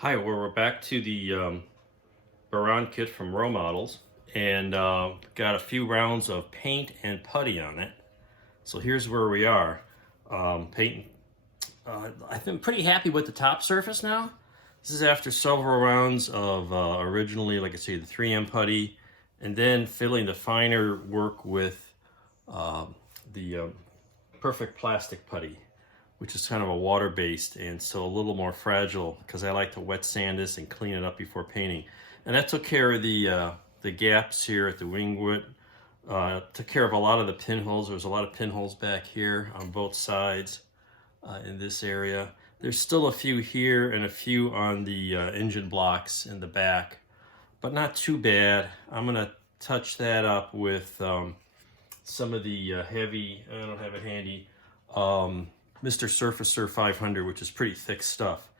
Hi, we're back to the Buran kit from Rho Models, and got a few rounds of paint and putty on it. So here's where we are. Paint. I think I'm pretty happy with the top surface now. This is after several rounds of originally, like I say, the 3M putty, and then filling the finer work with the perfect plastic putty, which is kind of a water-based and so a little more fragile because I like to wet sand this and clean it up before painting. And that took care of the gaps here at the winglet. Took care of a lot of the pinholes. There's a lot of pinholes back here on both sides in this area. There's still a few here and a few on the engine blocks in the back, but not too bad. I'm gonna touch that up with some of the heavy, I don't have it handy, Mr. Surfacer 500, which is pretty thick stuff.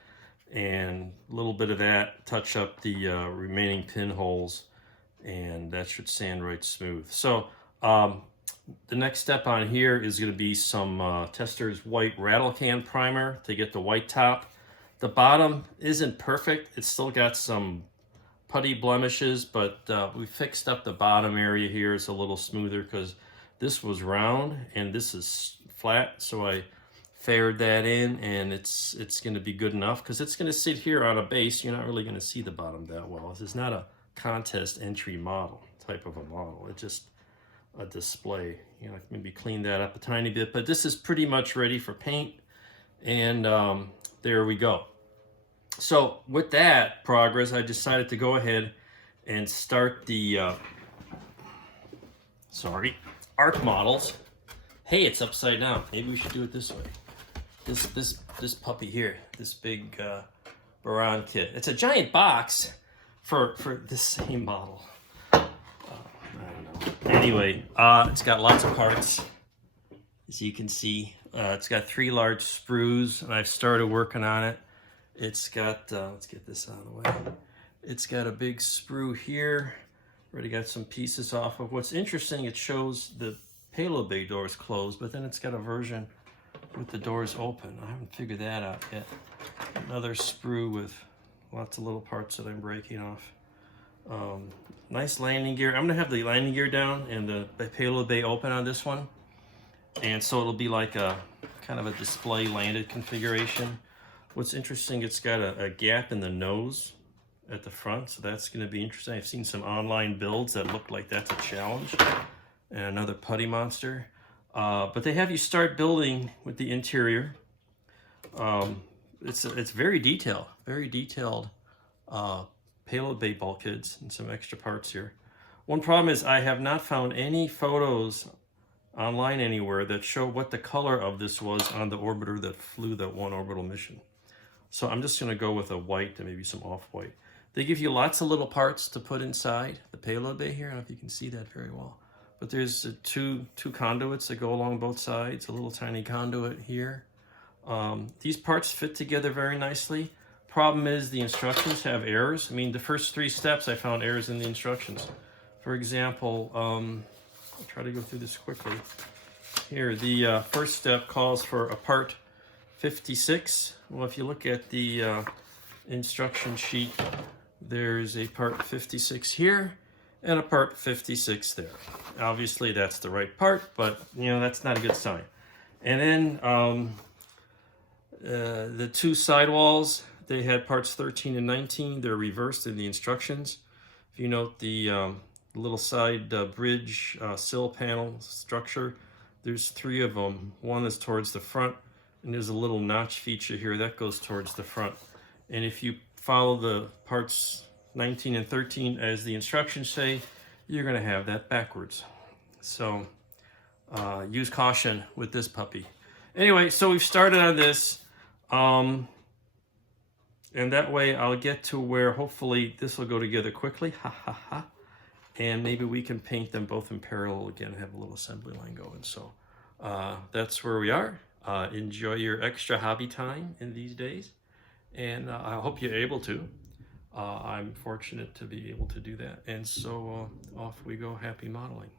And a little bit of that, touch up the remaining pinholes, and that should sand right smooth. So the next step on here is going to be some Tester's white rattle can primer to get the white top. The bottom isn't perfect. It's still got some putty blemishes, but we fixed up the bottom area here. It's a little smoother because this was round and this is flat, so I faired that in, and it's going to be good enough because it's going to sit here on a base. You're not really going to see the bottom that well. This is not a contest entry model type of a model. It's just a display. You know, maybe clean that up a tiny bit, but this is pretty much ready for paint, and there we go. So with that progress, I decided to go ahead and start the ARC models. Hey, it's upside down. Maybe we should do it this way. This puppy here, this big Buran kit. It's a giant box for the same model. I don't know. Anyway, it's got lots of parts, as you can see. It's got 3 large sprues, and I've started working on it. It's got, let's get this out of the way. It's got a big sprue here. Already got some pieces off of. What's interesting, it shows the payload bay doors closed, but then it's got a version with the doors open. I haven't figured that out yet. Another sprue with lots of little parts that I'm breaking off. Nice landing gear. I'm gonna have the landing gear down and the payload bay open on this one, and so it'll be like a kind of a display landed configuration. What's interesting, it's got a gap in the nose at the front, so that's going to be interesting. I've seen some online builds that look like that's a challenge, and another putty monster. But they have you start building with the interior. It's very detailed payload bay bulkheads and some extra parts here. One problem is I have not found any photos online anywhere that show what the color of this was on the orbiter that flew that one orbital mission. So I'm just going to go with a white and maybe some off-white. They give you lots of little parts to put inside the payload bay here. I don't know if you can see that very well. But there's two conduits that go along both sides, a little tiny conduit here. These parts fit together very nicely. Problem is the instructions have errors. I mean, the first 3 steps I found errors in the instructions. For example, I'll try to go through this quickly. Here, the first step calls for a part 56. Well, if you look at the instruction sheet, there's a part 56 here and a part 56 there. Obviously that's the right part, but you know, that's not a good sign. And then the 2 sidewalls, they had parts 13 and 19. They're reversed in the instructions. If you note the little side bridge sill panel structure, there's 3 of them. One is towards the front, and there's a little notch feature here that goes towards the front. And if you follow the parts 19 and 13 as the instructions say, you're going to have that backwards. So use caution with this puppy. Anyway, so we've started on this, and that way I'll get to where hopefully this will go together quickly, and maybe we can paint them both in parallel again and have a little assembly line going. So that's where we are. Enjoy your extra hobby time in these days, and I hope you're able to. I'm fortunate to be able to do that, and so off we go. Happy modeling.